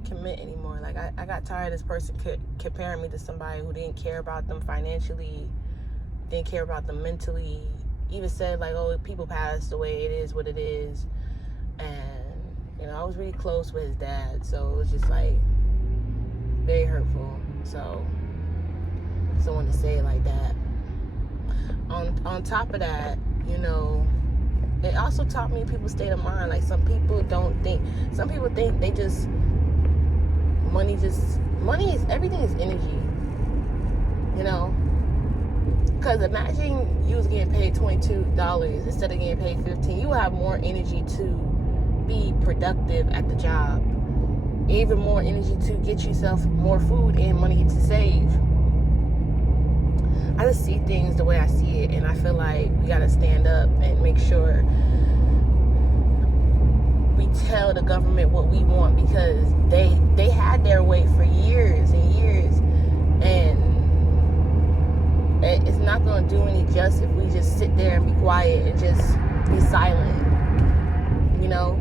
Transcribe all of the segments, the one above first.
to commit anymore. Like, I got tired of this person comparing me to somebody who didn't care about them financially, didn't care about them mentally, even said, like, oh, people passed away, it is what it is. And, you know, I was really close with his dad, so it was just, like, very hurtful. So, someone to say it like that. On top of that, you know, it also taught me people's state of mind. Like, some people think they just, money is, everything is energy, you know? Because imagine you was getting paid $22 instead of getting paid $15. You will have more energy to be productive at the job. Even more energy to get yourself more food and money to save. I just see things the way I see it, and I feel like we gotta stand up and make sure we tell the government what we want, because they had their way for years and years, and it's not gonna do any justice if we just sit there and be quiet and just be silent, you know?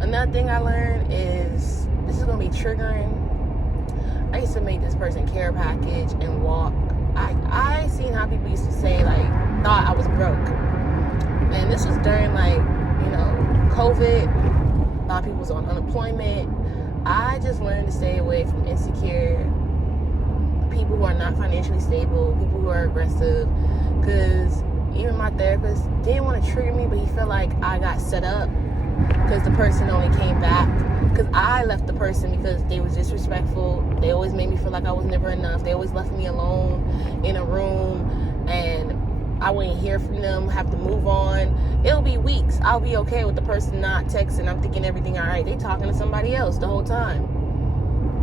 Another thing I learned is, this is gonna be triggering. I used to make this person care package and walk. I seen how people used to say, like, thought I was broke. And this was during, like, you know, COVID. A lot of people was on unemployment. I just learned to stay away from insecure people who are not financially stable, people who are aggressive. Because even my therapist didn't want to trigger me, but he felt like I got set up because the person only came back. Because I left the person because they was disrespectful. They always made me feel like I was never enough. They always left me alone in a room, and I wouldn't hear from them, have to move on. It'll be weeks. I'll be okay with the person not texting. I'm thinking everything all right. They talking to somebody else the whole time.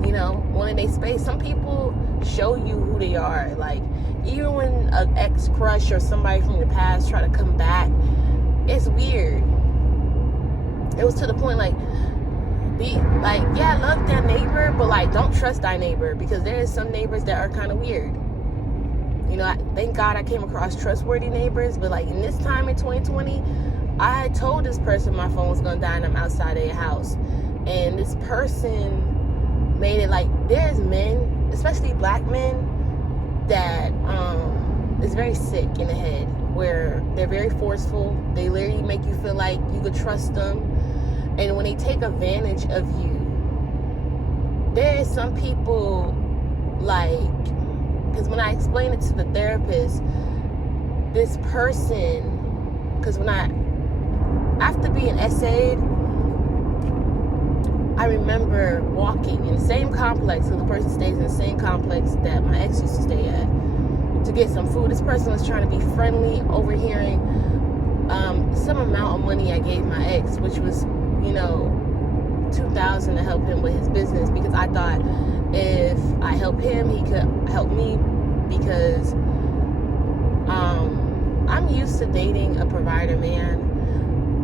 You know, wanting their space. Some people show you who they are. Like, even when an ex-crush or somebody from the past try to come back, it's weird. It was to the point, like, love their neighbor, but, like, don't trust thy neighbor, because there is some neighbors that are kind of weird. You know, thank God I came across trustworthy neighbors, but, like, in this time in 2020, I told this person my phone was going to die and I'm outside of their house. And this person made it like, there's men, especially black men, that is very sick in the head, where they're very forceful. They literally make you feel like you could trust them. And when they take advantage of you, there is some people, like, because when I explained it to the therapist, this person, because after being essayed, I remember walking in the same complex, so the person stays in the same complex that my ex used to stay at, to get some food. This person was trying to be friendly, overhearing some amount of money I gave my ex, which was, you know, $2,000 to help him with his business, because I thought if I help him, he could help me, because I'm used to dating a provider man.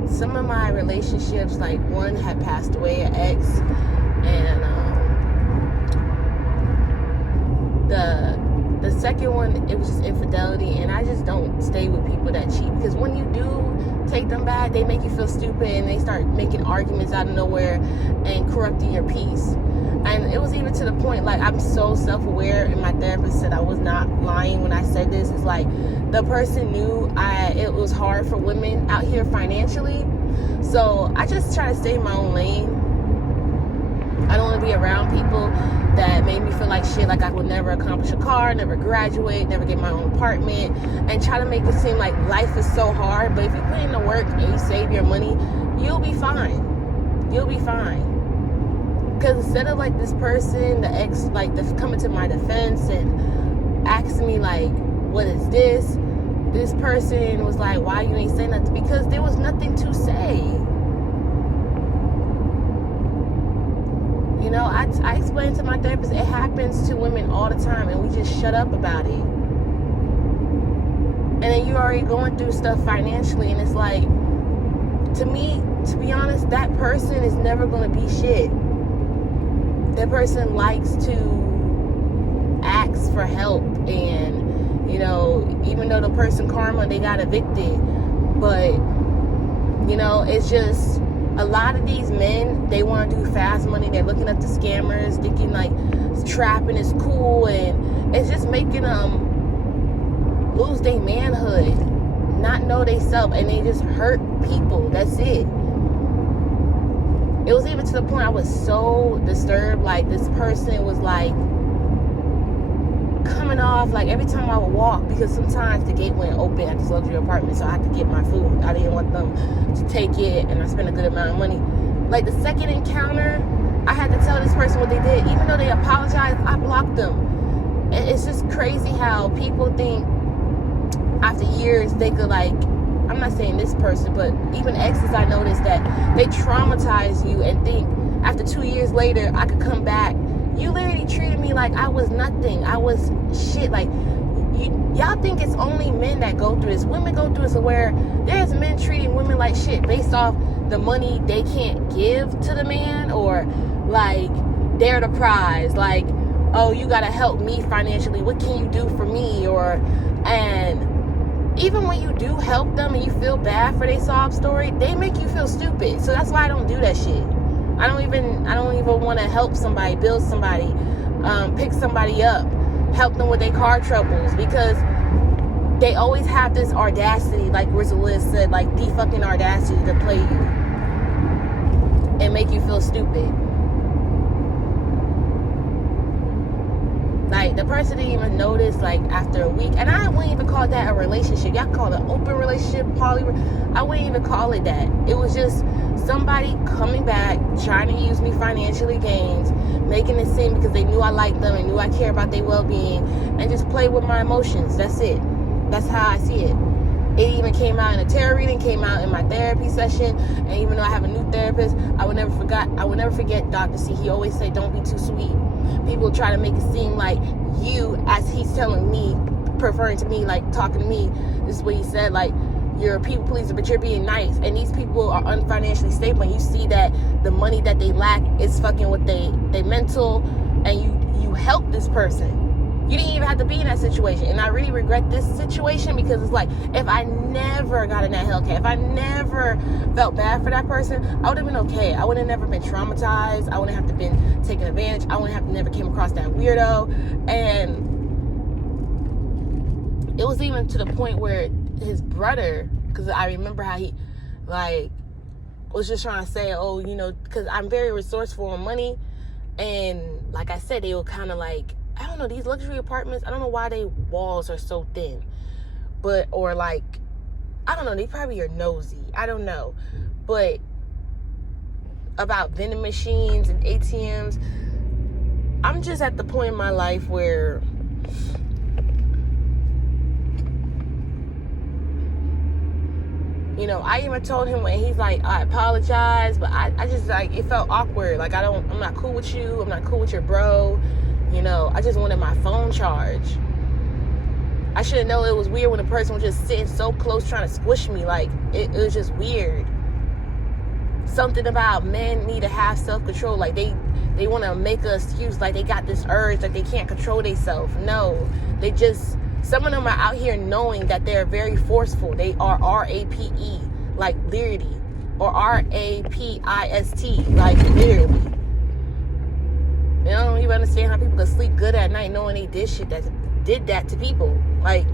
Some of my relationships, like, one had passed away, an ex, and the second one, it was just infidelity, and I just don't stay with people that cheat, because when you do take them back, they make you feel stupid, and they start making arguments out of nowhere and corrupting your peace. And it was even to the point, like, I'm so self-aware, and my therapist said I was not lying when I said this. It's like, the person knew it was hard for women out here financially, so I just try to stay in my own lane. I don't want to be around people that made me feel like shit, like I would never accomplish a car, never graduate, never get my own apartment, and try to make it seem like life is so hard. But if you put in the work and you save your money, you'll be fine. You'll be fine. Because instead of, like, this person, the ex, like, coming to my defense and asking me, like, what is this? This person was like, why you ain't saying nothing? Because there was nothing to say. You know, I explained to my therapist, it happens to women all the time, and we just shut up about it. And then you're already going through stuff financially, and it's like, to me, to be honest, that person is never going to be shit. That person likes to ask for help, and, you know, even though the person karma, they got evicted, but, you know, it's just, a lot of these men, they want to do fast money. They're looking up to scammers, thinking like trapping is cool, and it's just making them lose their manhood, not know they self, and they just hurt people. That's it. It was even to the point I was so disturbed. Like, this person was like coming off, like every time I would walk, because sometimes the gate wouldn't open at this luxury apartment, so I had to get my food. I didn't want them to take it, and I spent a good amount of money. Like, the second encounter, I had to tell this person what they did. Even though they apologized, I blocked them. And it's just crazy how people think after years they could, like, I'm not saying this person, but even exes, I noticed that they traumatize you and think after 2 years later I could come back. You literally treated me like I was nothing. I was shit. Like, y'all think it's only men that go through this. Women go through this, where there's men treating women like shit based off the money they can't give to the man, or like they're the prize. Like, oh, you gotta help me financially. What can you do for me? And even when you do help them and you feel bad for their sob story, they make you feel stupid. So that's why I don't do that shit. I don't even want to help somebody, build somebody, pick somebody up, help them with their car troubles, because they always have this audacity, like Rizzo Liz said, like the fucking audacity to play you and make you feel stupid. Like, the person didn't even notice, like, after a week. And I wouldn't even call that a relationship. Y'all call it an open relationship, I wouldn't even call it that. It was just somebody coming back, trying to use me financially gains, making it seem because they knew I liked them and knew I care about their well-being, and just play with my emotions. That's it. That's how I see it. It even came out in a tarot reading, came out in my therapy session. And even though I have a new therapist, I would never forget Dr. C. He always said, don't be too sweet. People try to make it seem like you, as he's telling me, referring to me, like talking to me, this is what he said, like, you're a people pleaser, but you're being nice. And these people are unfinancially stable, and you see that the money that they lack is fucking with they mental, and you help this person. You didn't even have to be in that situation. And I really regret this situation, because it's like, if I never got in that Hellcat, if I never felt bad for that person, I would have been okay. I would have never been traumatized. I wouldn't have to been taken advantage. I wouldn't have never came across that weirdo. And it was even to the point where his brother, because I remember how he, like, was just trying to say, oh, you know, because I'm very resourceful on money. And like I said, they were kind of like, I don't know, these luxury apartments, I don't know why they walls are so thin. But, or like, I don't know, they probably are nosy. I don't know. But about vending machines and ATMs, I'm just at the point in my life where you know, I even told him when he's like, I apologize, but I just, like, it felt awkward. Like, I'm not cool with you. I'm not cool with your bro. You know, I just wanted my phone charged. I should have known it was weird when a person was just sitting so close trying to squish me. Like, it was just weird. Something about men need to have self-control. Like, they want to make an excuse, like they got this urge, like they can't control themselves. No, they just, some of them are out here knowing that they're very forceful. They are R-A-P-E, like literally, or R-A-P-I-S-T, like literally. They don't even understand how people can sleep good at night knowing they did shit that did that to people. Like,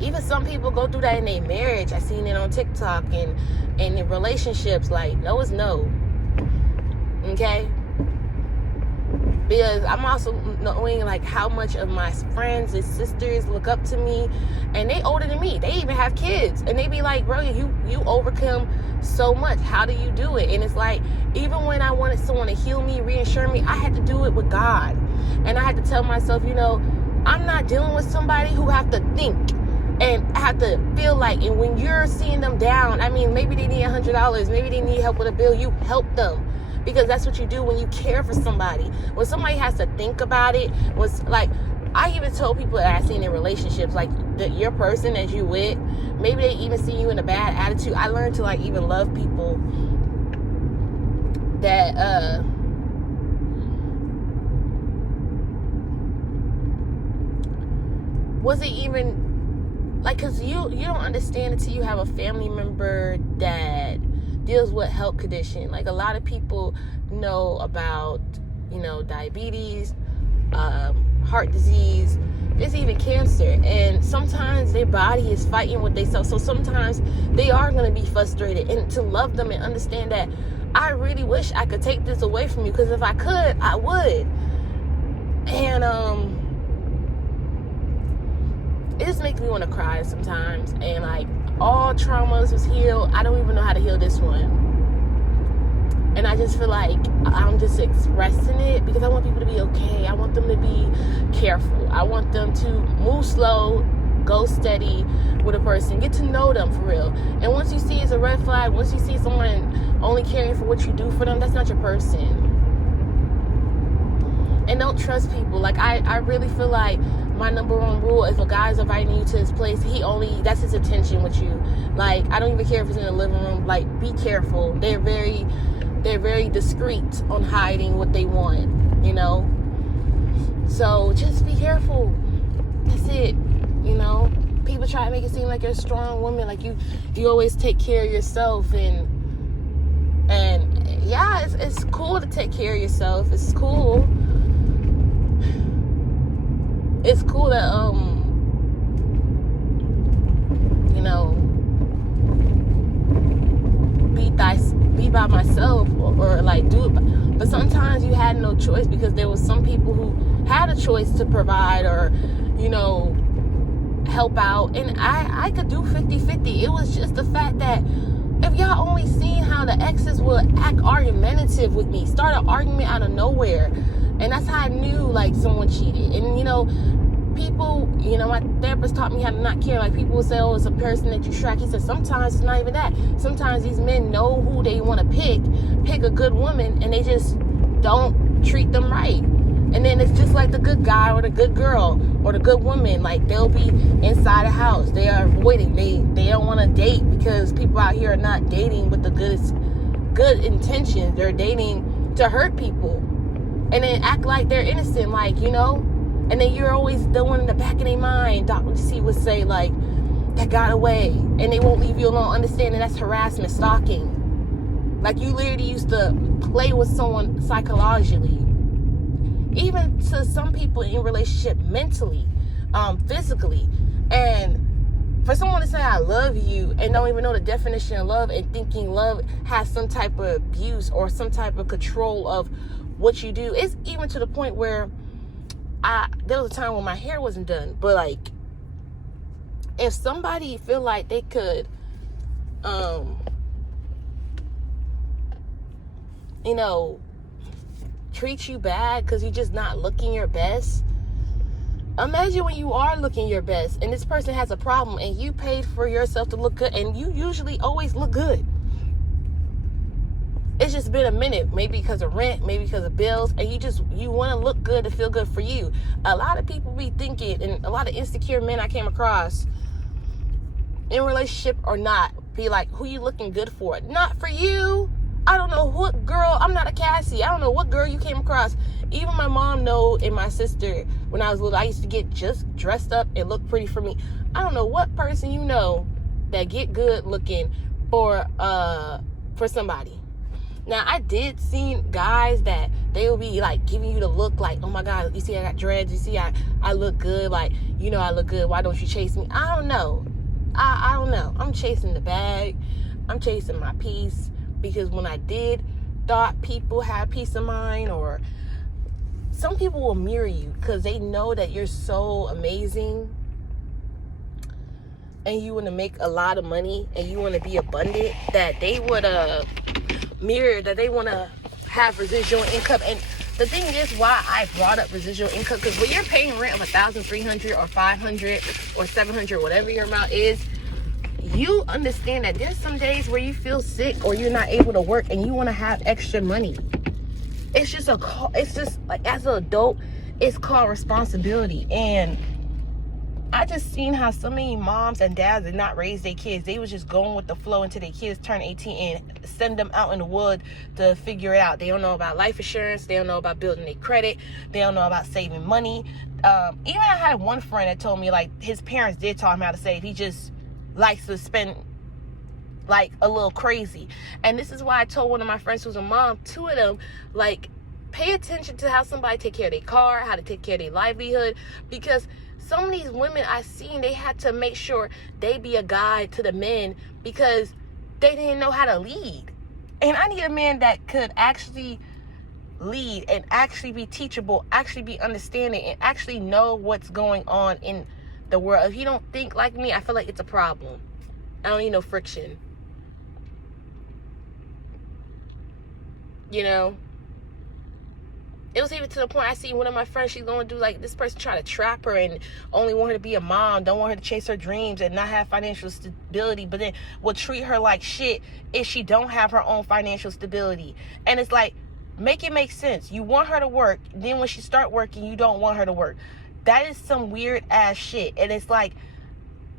even some people go through that in their marriage. I seen it on TikTok and in relationships. Like, no is no. Okay? Because I'm also knowing, like, how much of my friends and sisters look up to me, and they older than me. They even have kids, and they be like, bro, you overcome so much. How do you do it? And it's like, even when I wanted someone to heal me, reassure me, I had to do it with God. And I had to tell myself, you know, I'm not dealing with somebody who have to think and have to feel like, and when you're seeing them down, I mean, maybe they need $100, maybe they need help with a bill, you help them. Because that's what you do when you care for somebody. When somebody has to think about it, was like, I even told people that I seen in relationships, like, your person that you with, maybe they even see you in a bad attitude. I learned to, like, even love people that wasn't even like, because you don't understand until you have a family member that deals with health condition. Like, a lot of people know about, diabetes, heart disease, there's even cancer, and sometimes their body is fighting with themselves. So sometimes they are going to be frustrated, and to love them and understand that I really wish I could take this away from you, because if I could, I would. And it just makes me want to cry sometimes. And like, all traumas was healed, I don't even know how to heal this one. And I just feel like I'm just expressing it because I want people to be okay. I want them to be careful. I want them to move slow, go steady with a person, get to know them for real. And once you see it's a red flag, once you see someone only caring for what you do for them, that's not your person. And don't trust people. Like, I really feel like my number one rule, if a guy's inviting you to his place, that's his intention with you. Like, I don't even care if it's in the living room. Like, be careful. They're very discreet on hiding what they want, So just be careful. That's it. People try to make it seem like you're a strong woman, like you always take care of yourself, and yeah, it's cool to take care of yourself. It's cool. It's cool to be by myself or like do it. But sometimes you had no choice, because there was some people who had a choice to provide or help out, and I could do 50-50. It was just the fact that if y'all only seen how the exes would act argumentative with me, start an argument out of nowhere, and that's how I knew like someone cheated. And people, my therapist taught me how to not care. Like, people will say, oh, it's a person that you track. He said sometimes it's not even that. Sometimes these men know who they want to pick a good woman, and they just don't treat them right. And then it's just like the good guy or the good girl or the good woman. Like, they'll be inside the house. They are avoiding. They don't want to date, because people out here are not dating with the good intentions. They're dating to hurt people. And then act like they're innocent, like, And then you're always the one in the back of their mind. Dr. C would say, like, that got away. And they won't leave you alone. Understanding that's harassment, stalking. Like, you literally used to play with someone psychologically. Even to some people in relationship, mentally, physically. And for someone to say I love you and don't even know the definition of love, and thinking love has some type of abuse or some type of control of what you do, it's even to the point where there was a time when my hair wasn't done. But like, if somebody feel like they could treat you bad because you're just not looking your best, imagine when you are looking your best and this person has a problem and you paid for yourself to look good, and you usually always look good. It's just been a minute, maybe because of rent, maybe because of bills, and you want to look good to feel good for you. A lot of people be thinking, and a lot of insecure men I came across, in relationship or not, be like, who you looking good for? Not for you. I don't know what girl, I'm not a Cassie, I don't know what girl you came across. Even my mom know, and my sister, when I was little, I used to get just dressed up and look pretty for me. I don't know what person that get good looking for somebody. Now, I did see guys that they will be like giving you the look like, oh my God, you see I got dreads, you see I look good, like, I look good, why don't you chase me? I don't know. I don't know. I'm chasing the bag. I'm chasing my peace, because when I thought people had peace of mind, or some people will mirror you because they know that you're so amazing and you want to make a lot of money and you want to be abundant, that they would mirror, that they want to have residual income. And the thing is, why I brought up residual income, because when you're paying rent of $1,300 or $500 or $700, whatever your amount is, you understand that there's some days where you feel sick or you're not able to work and you want to have extra money. It's just like, as an adult, it's called responsibility. And I just seen how so many moms and dads did not raise their kids. They was just going with the flow until their kids turn 18 and send them out in the wood to figure it out. They don't know about life insurance. They don't know about building their credit. They don't know about saving money. Even I had one friend that told me, like, his parents did taught him how to save. He just likes to spend like a little crazy. And this is why I told one of my friends who's a mom, two of them, like, pay attention to how somebody take care of their car, how to take care of their livelihood, because some of these women I seen, they had to make sure they be a guide to the men because they didn't know how to lead. And I need a man that could actually lead and actually be teachable, actually be understanding, and actually know what's going on in the world. If you don't think like me, I feel like it's a problem. I don't need no friction. You know? It was even to the point I see one of my friends, she's going to do, like, this person try to trap her and only want her to be a mom, don't want her to chase her dreams and not have financial stability, but then will treat her like shit if she don't have her own financial stability. And it's like, make it make sense. You want her to work, then when she start working, you don't want her to work. That is some weird ass shit. And it's like,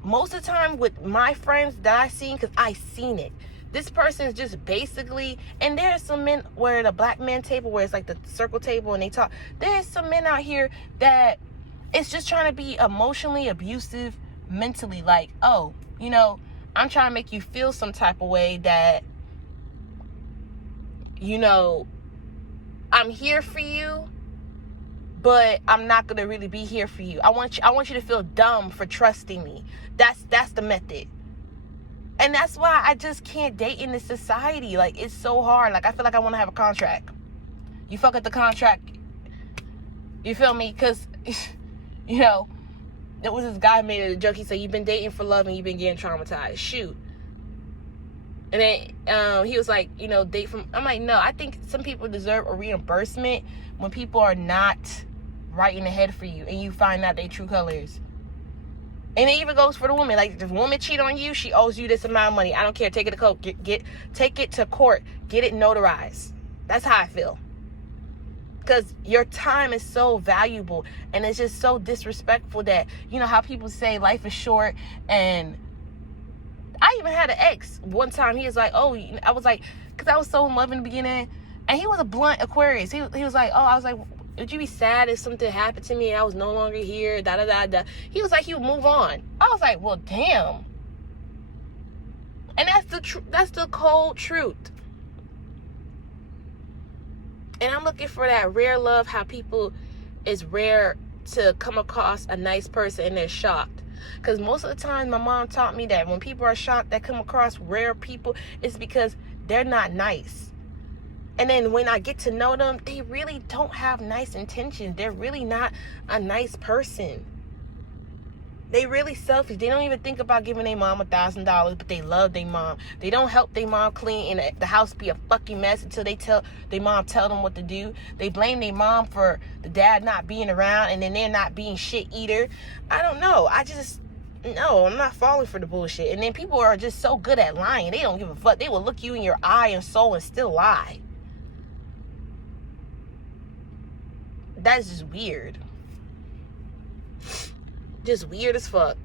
most of the time with my friends that I seen, because I seen it, this person is just basically, and there's some men where the black man table, where it's like the circle table and they talk, there's some men out here that it's just trying to be emotionally abusive mentally, like, oh, you know, I'm trying to make you feel some type of way that, you know, I'm here for you, but I'm not gonna really be here for you. I want you to feel dumb for trusting me. That's the method. And that's why I just can't date in this society. Like, it's so hard. Like, I feel like I want to have a contract. You fuck up the contract. You feel me? Because, you know, there was this guy made a joke. He said, you've been dating for love and you've been getting traumatized. Shoot. And then he was like, you know, date from... I'm like, no, I think some people deserve a reimbursement when people are not right in the head for you and you find out their true colors. And it even goes for the woman. Like, if the woman cheat on you, she owes you this amount of money. I don't care. Take it to court. Take it to court. Get it notarized. That's how I feel. Because your time is so valuable. And it's just so disrespectful that, you know, how people say life is short. And I even had an ex one time. He was like, oh, I was like, because I was so in love in the beginning. And he was a blunt Aquarius. He was like, oh, I was like, would you be sad if something happened to me and I was no longer here? Da da da da. He was like, he would move on. I was like, well, damn. And that's the cold truth. And I'm looking for that rare love. How people is rare to come across a nice person and they're shocked. Because most of the time, my mom taught me that when people are shocked that come across rare people, it's because they're not nice. And then when I get to know them, they really don't have nice intentions. They're really not a nice person. They really selfish. They don't even think about giving their mom $1,000, but they love their mom. They don't help their mom clean and the house be a fucking mess until their mom tell them what to do. They blame their mom for the dad not being around and then they're not being shit either. I don't know. No, I'm not falling for the bullshit. And then people are just so good at lying. They don't give a fuck. They will look you in your eye and soul and still lie. That's just weird. Just weird as fuck.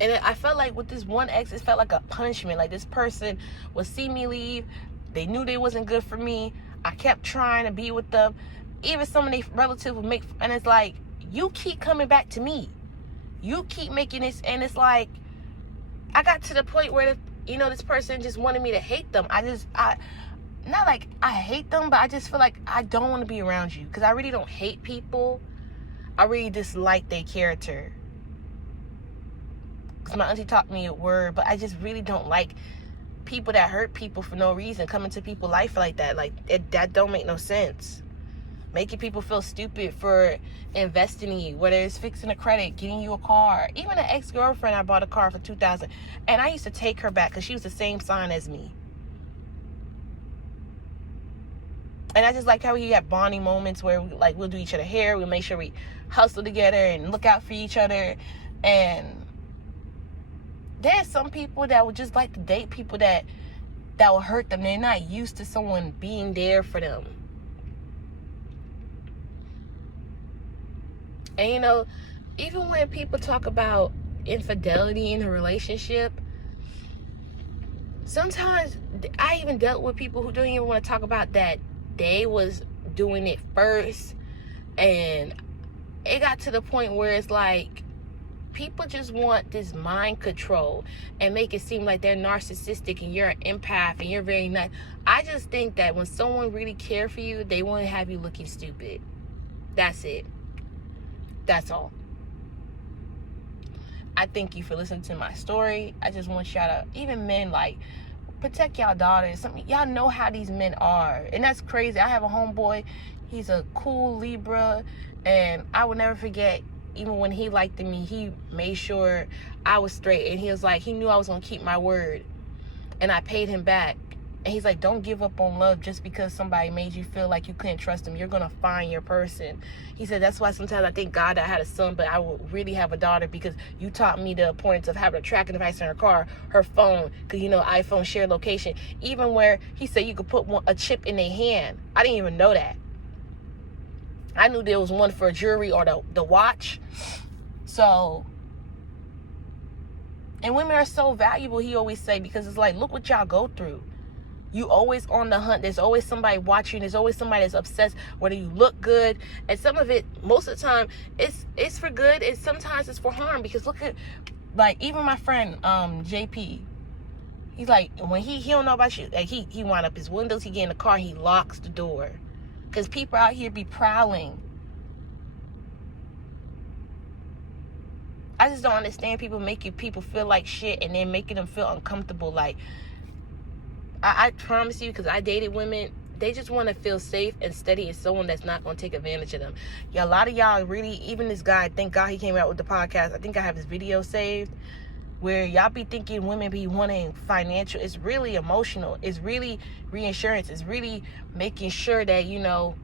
And I felt like with this one ex, it felt like a punishment. Like, this person would see me leave. They knew they wasn't good for me. I kept trying to be with them. Even some of their relatives would make... And it's like, you keep coming back to me. You keep making this... And it's like, I got to the point where... You know, this person just wanted me to hate them. Not like I hate them, but I just feel like I don't want to be around you. Because I really don't hate people. I really dislike their character. Because my auntie taught me a word, but I just really don't like people that hurt people for no reason. Coming to people's life like that. Like, that don't make no sense. Making people feel stupid for investing in you, whether it's fixing a credit, getting you a car. Even an ex-girlfriend, I bought a car for $2,000, and I used to take her back because she was the same sign as me. And I just like how we have bonding moments where we'll do each other hair, we'll make sure we hustle together and look out for each other. And there's some people that would just like to date people that that will hurt them. They're not used to someone being there for them. And you know, even when people talk about infidelity in a relationship, sometimes I even dealt with people who don't even want to talk about that they was doing it first. And it got to the point where it's like, people just want this mind control and make it seem like they're narcissistic and you're an empath and you're very nice. I just think that when someone really cares for you, they want to have you looking stupid. That's it. That's all. I thank you for listening to my story. I just want y'all to, even men, like, protect y'all daughters. Y'all know how these men are. And that's crazy. I have a homeboy. He's a cool Libra. And I will never forget, even when he liked me, he made sure I was straight. And he was like, he knew I was going to keep my word. And I paid him back. And he's like, don't give up on love just because somebody made you feel like you couldn't trust them. You're going to find your person. He said, that's why sometimes I thank God I had a son, but I will really have a daughter, because you taught me the importance of having a tracking device in her car, her phone, because, you know, iPhone share location. Even where he said you could put a chip in their hand. I didn't even know that. I knew there was one for jewelry or the watch. So, and women are so valuable, he always say, because it's like, look what y'all go through. You always on the hunt. There's always somebody watching. There's always somebody that's obsessed, whether you look good. And some of it, most of the time, it's for good. And sometimes it's for harm. Because look at, like, even my friend, JP. He's like, when he don't know about you, like, he wind up his windows, he get in the car, he locks the door. Because people out here be prowling. I just don't understand people making people feel like shit and then making them feel uncomfortable. Like, I promise you, because I dated women, they just want to feel safe and steady as someone that's not going to take advantage of them. Yeah, a lot of y'all really, even this guy, thank God he came out with the podcast. I think I have his video saved, where y'all be thinking women be wanting financial. It's really emotional. It's really reinsurance. It's really making sure that, you know,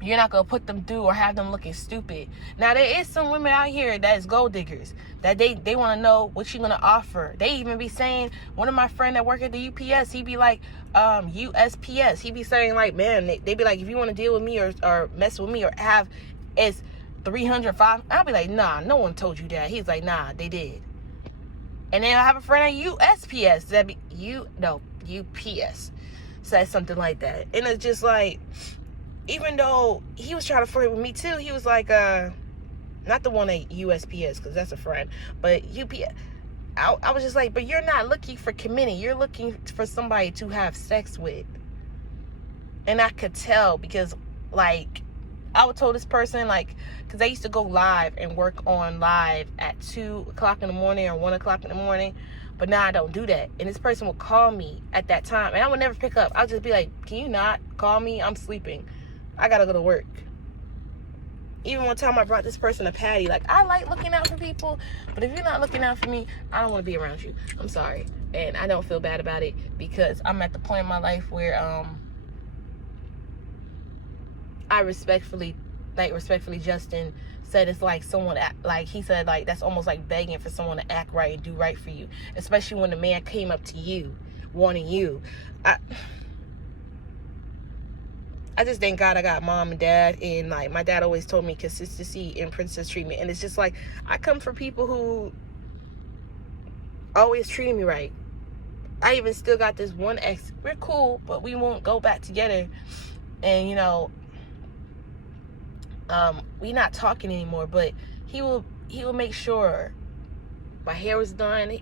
you're not going to put them through or have them looking stupid. Now, there is some women out here that is gold diggers, that they want to know what you're going to offer. They even be saying, one of my friends that work at the UPS, he be like, USPS. He be saying, like, man, they be like, if you want to deal with me or mess with me or have, it's 305. I'll be like, nah, no one told you that. He's like, nah, they did. And then I have a friend at USPS that be, UPS says something like that. And it's just like, even though he was trying to flirt with me too, he was like, not the one at USPS, because that's a friend, but UPS. I was just like, but you're not looking for committing. You're looking for somebody to have sex with. And I could tell, because, like, I would tell this person, like, because I used to go live and work on live at 2 o'clock in the morning or 1 o'clock in the morning. But now I don't do that. And this person would call me at that time, and I would never pick up. I'll just be like, can you not call me? I'm sleeping. I gotta go to work. Even one time I brought this person a patty. Like, I like looking out for people, but if you're not looking out for me, I don't want to be around you. I'm sorry. And I don't feel bad about it, because I'm at the point in my life where I respectfully, Justin said it's like someone, like he said, like, that's almost like begging for someone to act right and do right for you, especially when the man came up to you wanting you. I just thank God I got mom and dad, and, like, my dad always told me consistency and princess treatment. And it's just like, I come from people who always treated me right. I even still got this one ex. We're cool, but we won't go back together. And, you know, we not talking anymore, but he will make sure my hair was done.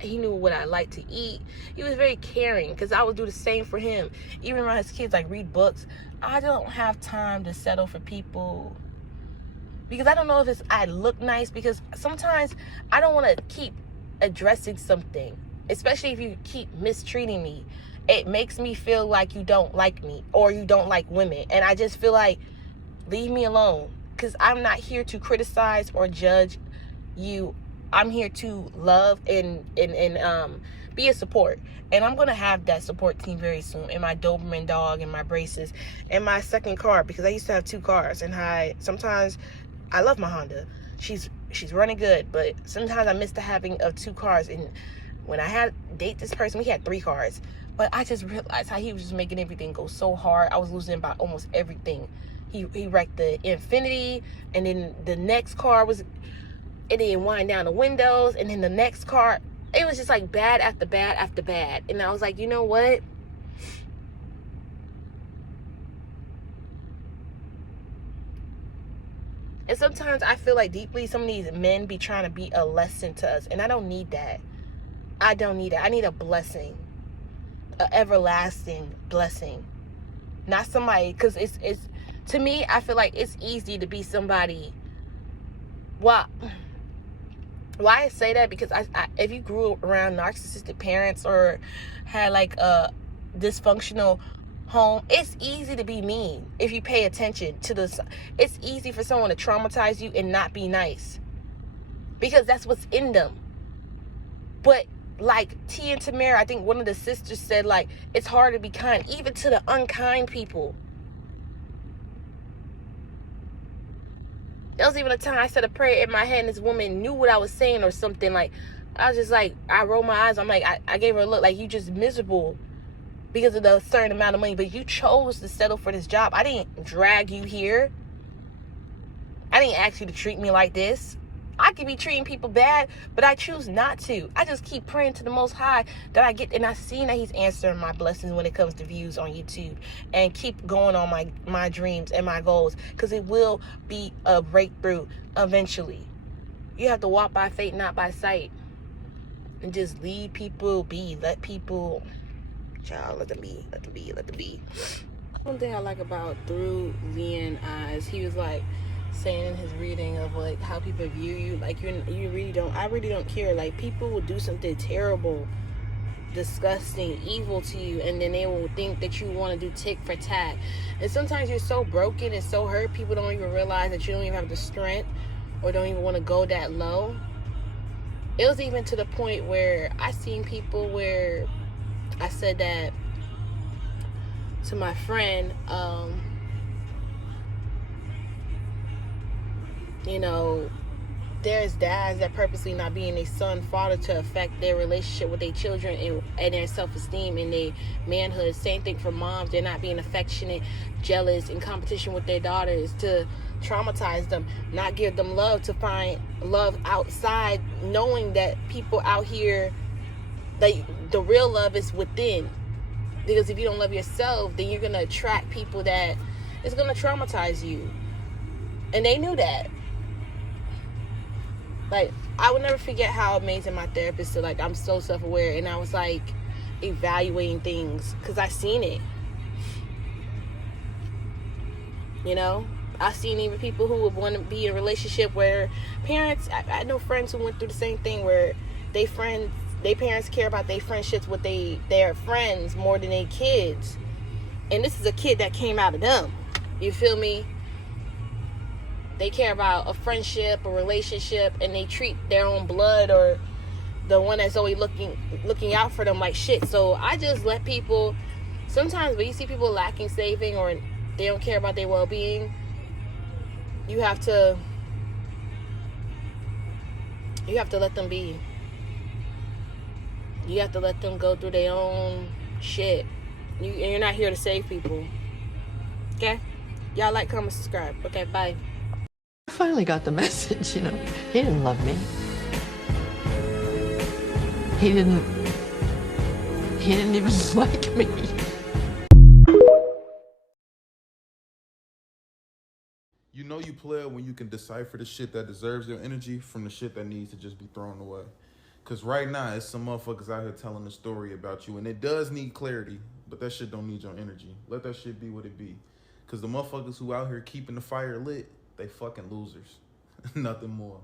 He knew what I like to eat. He was very caring, because I would do the same for him. Even around his kids, like, read books. I don't have time to settle for people, because I don't know if it's I look nice, because sometimes I don't want to keep addressing something, especially if you keep mistreating me. It makes me feel like you don't like me or you don't like women. And I just feel like, leave me alone, because I'm not here to criticize or judge you. I'm here to love and be a support. And I'm going to have that support team very soon. And my Doberman dog and my braces and my second car, because I used to have 2 cars. And sometimes I love my Honda. She's running good, but sometimes I miss the having of 2 cars. And when I had date this person, we had 3 cars. But I just realized how he was just making everything go so hard. I was losing about almost everything. He wrecked the Infinity, and then the next car was, it didn't wind down the windows, and then the next car, it was just like bad after bad after bad. And I was like, you know what? And sometimes I feel like deeply some of these men be trying to be a lesson to us. And I don't need that. I don't need it. I need a blessing. An everlasting blessing. Not somebody, because it's to me, I feel like it's easy to be somebody. Well, why I say that, because I if you grew around narcissistic parents or had like a dysfunctional home, it's easy to be mean if you pay attention to this. It's easy for someone to traumatize you and not be nice, because that's what's in them. But like T and Tamara, I think one of the sisters said, like, it's hard to be kind, even to the unkind people. There was even a time I said a prayer in my head and this woman knew what I was saying or something. Like, I was just like, I rolled my eyes. I'm like, I gave her a look like, you just miserable because of the certain amount of money, but you chose to settle for this job. I didn't drag you here. I didn't ask you to treat me like this. I could be treating people bad, but I choose not to. I just keep praying to the Most High that I get, and I've seen that He's answering my blessings when it comes to views on YouTube, and keep going on my dreams and my goals, because it will be a breakthrough eventually. You have to walk by faith, not by sight, and just leave people be. Let people, child, let them be. One thing I like about Through Leon Eyes, he was like saying in his reading of like how people view you, like you really don't, I really don't care. Like, people will do something terrible, disgusting, evil to you, and then they will think that you want to do tick for tat. And sometimes you're so broken and so hurt, people don't even realize that you don't even have the strength or don't even want to go that low. It was even to the point where I seen people where I said that to my friend, you know, there's dads that purposely not being a son, father to affect their relationship with their children and their self-esteem and their manhood. Same thing for moms. They're not being affectionate, jealous, in competition with their daughters, to traumatize them, not give them love, to find love outside, knowing that people out here, the real love is within. Because if you don't love yourself, then you're going to attract people that is going to traumatize you. And they knew that. Like, I will never forget how amazing my therapist said, like, I'm so self-aware. And I was, like, evaluating things because I seen it. You know? I seen even people who would want to be in a relationship where parents, I know friends who went through the same thing, where their parents care about their friendships with their friends more than their kids. And this is a kid that came out of them. You feel me? They care about a friendship, a relationship, and they treat their own blood or the one that's always looking out for them like shit. So I just let people, sometimes when you see people lacking saving or they don't care about their well-being, you have to let them be. You have to let them go through their own shit. And you're not here to save people. Okay? Y'all like, comment, subscribe. Okay, bye. I finally got the message, you know. He didn't love me. He didn't even like me. You know you play it when you can decipher the shit that deserves your energy from the shit that needs to just be thrown away. Because right now, it's some motherfuckers out here telling a story about you, and it does need clarity, but that shit don't need your energy. Let that shit be what it be. Because the motherfuckers who out here keeping the fire lit, they fucking losers. Nothing more.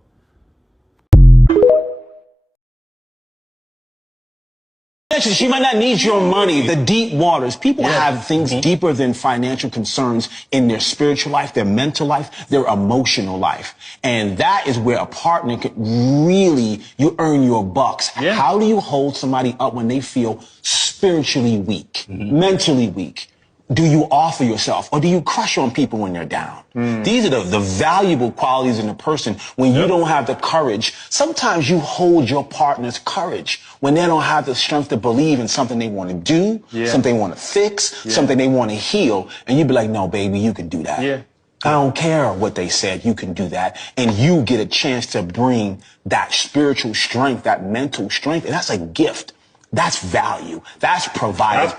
She might not need your money. The deep waters. People have things deeper than financial concerns in their spiritual life, their mental life, their emotional life. And that is where a partner could really, you earn your bucks. Yeah. How do you hold somebody up when they feel spiritually weak, mentally weak, do you offer yourself, or do you crush on people when they're down? These are the valuable qualities in a person when you don't have the courage. Sometimes you hold your partner's courage when they don't have the strength to believe in something they want to do, something they want to fix, something they want to heal. And you be like, no, baby, you can do that. I don't care what they said, you can do that. And you get a chance to bring that spiritual strength, that mental strength. And that's a gift. That's value. That's provided.